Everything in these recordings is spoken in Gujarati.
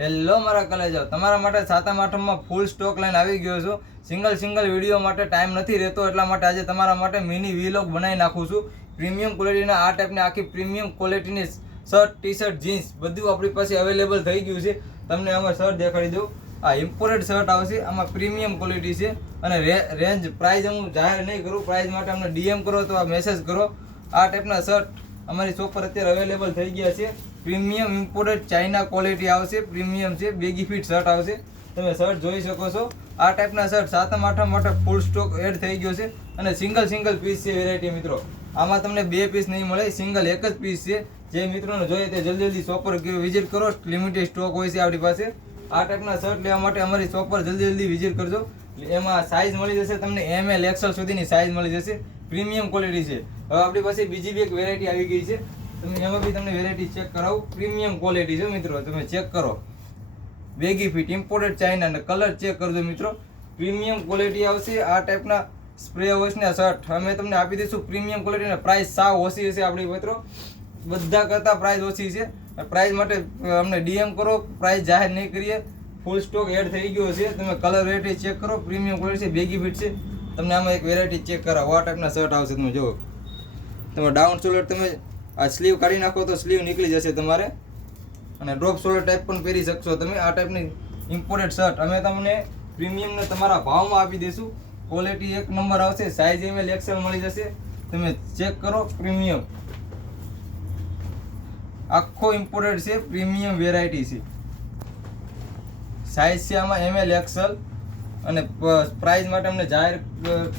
હેલો મારા કલેજાઓ, તમારા માટે સાતમ આઠમમાં ફૂલ સ્ટોક લઈને આવી ગયો છું. સિંગલ વિડીયો માટે ટાઈમ નથી રહેતો, એટલા માટે આજે તમારા માટે મિની વીલોગ બનાવી નાખું છું. પ્રીમિયમ ક્વોલિટીના આ ટાઈપની આખી પ્રીમિયમ ક્વોલિટીની શર્ટ, ટી શર્ટ, જીન્સ બધું આપણી પાસે અવેલેબલ થઈ ગયું છે. તમને આમાં શર્ટ દેખાડી દઉં. આ ઇમ્પોર્ટેડ શર્ટ આવશે, આમાં પ્રીમિયમ ક્વોલિટી છે અને રેન્જ પ્રાઇસ હું જાહેર નહીં કરું. પ્રાઇસ માટે અમને ડીએમ કરો તો આ મેસેજ કરો. આ ટાઈપના શર્ટ અમારી શોપ પર અત્યારે અવેલેબલ થઈ ગયા છે. પ્રીમિયમ ઇમ્પોર્ટેડ ચાઇના ક્વોલિટી આવશે, પ્રીમિયમ છે, બેગી ફિટ શર્ટ આવશે. તમે શર્ટ જોઈ શકો છો. આ ટાઈપના શર્ટ સાતમ આઠમ માટે ફૂલ સ્ટોક એડ થઈ ગયો છે અને સિંગલ પીસ છે વેરાયટી મિત્રો. આમાં તમને બે પીસ નહીં મળે, સિંગલ એક જ પીસ છે. જે મિત્રોને જોઈએ તે જલ્દી શોપ પર વિઝિટ કરો. લિમિટેડ સ્ટોક હોય છે આપણી પાસે. આ ટાઈપના શર્ટ લેવા માટે અમારી શોપ પર જલ્દી વિઝિટ કરજો. એમાં સાઇઝ મળી જશે તમને, ML XL સુધીની સાઇઝ મળી જશે. પ્રીમિયમ ક્વોલિટી છે. હવે આપણી પાસે બીજી બી એક વેરાયટી આવી ગઈ છે. તમે એમાં બી તમને વેરાયટી ચેક કરાવું. પ્રીમિયમ ક્વોલિટી છે મિત્રો, તમે ચેક કરો. બેગી ફિટ ઇમ્પોર્ટેડ ચાઇના અને કલર ચેક કરજો મિત્રો. પ્રીમિયમ ક્વોલિટી આવશે. આ ટાઈપના સ્પ્રે વોશના શર્ટ અમે તમને આપી દઈશું પ્રીમિયમ ક્વોલિટી. પ્રાઇસ સાવ ઓછી હશે આપણી મિત્રો, બધા કરતાં પ્રાઇસ ઓછી છે. પ્રાઇસ માટે અમને ડીએમ કરો, પ્રાઇસ જાહેર નહીં કરીએ. ફૂલ સ્ટોક એડ થઈ ગયો છે. તમે કલર વેરાયટી ચેક કરો. પ્રીમિયમ ક્વોલિટી છે, બેગી ફિટ છે. તમને આમાં એક વેરાયટી ચેક કરાવો. આ ટાઈપના શર્ટ આવશે. તમે જુઓ, તમે ડાઉન શોલ્ડર, તમે આ સ્લીવ કાઢી નાખો તો સ્લીવ નીકળી જશે તમારે, અને ડ્રોપ શોલ્ડર ટાઈપ પણ પહેરી શકશો તમે. આ ટાઈપની ઇમ્પોર્ટેડ શર્ટ અમે તમને પ્રીમિયમને તમારા ભાવમાં આપી દઈશું. ક્વોલિટી એક નંબર આવશે. સાઇઝ ML XL મળી જશે. તમે ચેક કરો. પ્રીમિયમ આખો ઇમ્પોર્ટેડ છે, પ્રીમિયમ વેરાયટી છે. સાઇઝ છે આમાં ML XL અને પ્રાઇસ માટે અમને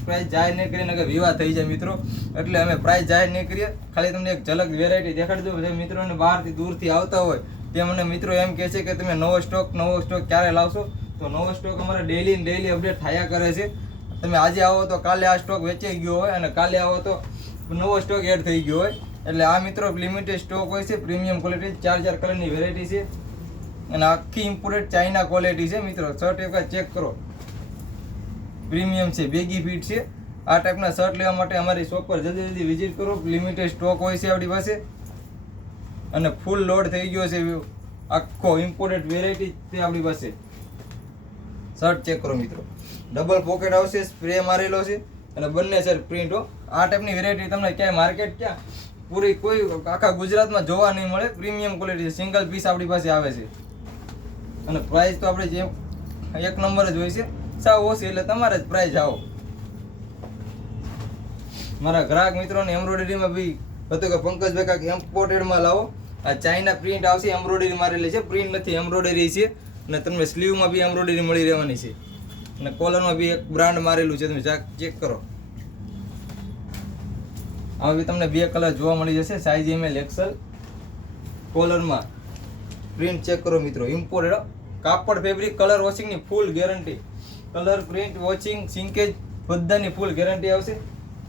પ્રાઇસ જાહેર નહીં કરીને કે વિવાદ થઈ જાય મિત્રો, એટલે અમે પ્રાઇસ જાહેર નહીં કરીએ. ખાલી તમને એક ઝલક વેરાયટી દેખાડી દઉં. જે મિત્રોને બહારથી દૂરથી આવતા હોય તે મને મિત્રો એમ કહે છે કે તમે નવો સ્ટોક ક્યારે લાવશો? તો નવો સ્ટોક અમારે ડેલી અપડેટ થયા કરે છે. તમે આજે આવો તો કાલે આ સ્ટોક વેચાઈ ગયો હોય, અને કાલે આવો તો નવો સ્ટોક એડ થઈ ગયો હોય. એટલે આ મિત્રો લિમિટેડ સ્ટોક હોય છે. પ્રીમિયમ ક્વોલિટી 4 કલરની વેરાયટી છે અને આખી ઇમ્પોર્ટેડ ચાઇના ક્વોલિટી છે મિત્રો. શર્ટ એક ચેક કરો. પ્રીમિયમ છે, બેગી ફિટ છે. આ ટાઈપના શર્ટ લેવા માટે અમારી શોપ પર જલ્દી વિઝિટ કરો. લિમિટેડ સ્ટોક હોય છે આપણી પાસે અને ફૂલ લોડ થઈ ગયો છે. આખો ઇમ્પોર્ટેડ વેરાયટી છે આપણી પાસે. શર્ટ ચેક કરો મિત્રો. ડબલ પોકેટ આવશે, સ્પ્રે મારેલો છે અને બંને શર્ટ પ્રિન્ટ હો. આ ટાઈપની વેરાયટી તમને ક્યાંય માર્કેટ પૂરી કોઈ આખા ગુજરાતમાં જોવા નહીં મળે. પ્રીમિયમ ક્વોલિટી છે. સિંગલ પીસ આપણી પાસે આવે છે અને પ્રાઇસ તો આપણે જે એક નંબર જ હોય છે, સાવ ઓછી. એટલે તમારે જ પ્રાઇસ આવો. મારા ગ્રાહક મિત્રોને એમ્બ્રોઇડરીમાં બી હતું કે પંકજભાઈ કાંઈક ઇમ્પોર્ટેડમાં લાવો. આ ચાઇના પ્રિન્ટ આવશે, એમ્બ્રોઇડરી મારેલી છે. પ્રિન્ટ નથી, એમ્બ્રોઇડરી છે. અને તમને સ્લીવમાં બી એમ્બ્રોઇડરી મળી રહેવાની છે અને કોલરમાં બી એક બ્રાન્ડ મારેલું છે. તમે ચેક કરો. આમાં બી તમને બે કલર જોવા મળી જશે. Size ML XL. કોલરમાં પ્રિન્ટ ચેક કરો મિત્રો. ઇમ્પોર્ટેડ કાપડ, ફેબ્રિક, કલર વોશિંગની full guarantee. Colour, print, washing, shrinkage બધાની ફૂલ ગેરંટી આવશે.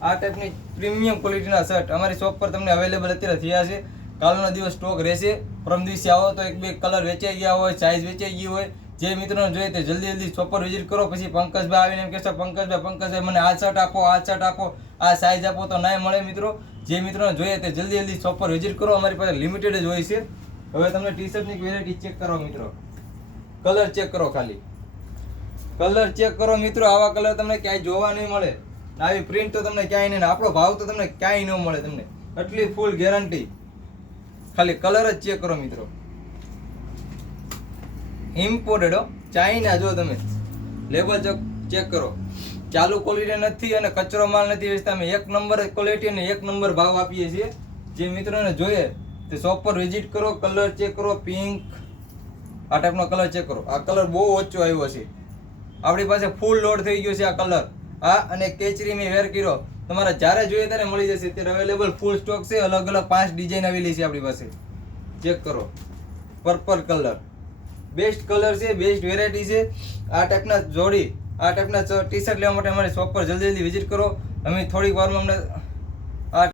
આ ટાઈપની પ્રીમિયમ ક્વોલિટીના શર્ટ અમારી શોપ પર તમને અવેલેબલ અત્યારે થયા છે. કાલનો દિવસ સ્ટોક રહેશે. પરમ દિવસે આવો તો એક બે કલર વેચાઈ ગયા હોય, સાઇઝ વેચાઈ ગઈ હોય. જે મિત્રોને જોઈએ તે જલ્દી શોપ પર વિઝિટ કરો. પછી પંકજભાઈ આવીને એમ કહેશે, પંકજભાઈ મને આ શર્ટ આપો, આ સાઇઝ આપો, તો ના મળે મિત્રો. જે મિત્રોને જોઈએ તે જલ્દી શોપ પર વિઝિટ કરો. અમારી પાસે લિમિટેડ જ હોય છે. હવે તમને ટી શર્ટની વેરાયટી ચેક કરો મિત્રો. કલર ચેક કરો. ખાલી કલર ચેક કરો મિત્રો. આવા કલર તમને ક્યાંય જોવા નહીં મળે. આવી પ્રિન્ટ તો તમને ક્યાંય નહીં. આપણો ભાવ તો તમને ક્યાંય ન મળે. તમને એટલી ફૂલ ગેરંટી. ખાલી કલર જ ચેક કરો મિત્રો. Imported China. જો તમે લેબલ ચેક કરો. ચાલુ ક્વોલિટી નથી અને કચરો માલ નથી વેચતા. અમે એક નંબર ક્વોલિટી અને એક નંબર ભાવ આપીએ છીએ. જે મિત્રોને જોઈએ તે શોપ પર વિઝિટ કરો. કલર ચેક કરો. પિંક આ ટાઈપનો કલર ચેક કરો. આ કલર બહુ ઓછો આવ્યો છે. આપણી પાસે ફૂલ લોડ થઈ ગયો છે આ કલર. આ અને કેચરી મેં વેર કર્યો. તમારે જ્યારે જોઈએ ત્યારે મળી જશે. અત્યારે અવેલેબલ ફૂલ સ્ટોક છે. અલગ 5 ડિઝાઇન આવેલી છે આપણી પાસે. ચેક કરો. પર્પલ કલર બેસ્ટ કલર છે, બેસ્ટ વેરાયટી છે. આ ટાઈપના જોડી, આ ટાઈપના ટી શર્ટ લેવા માટે અમારી શોપ પર જલ્દી વિઝિટ કરો. અમે થોડીક વારમાં અમને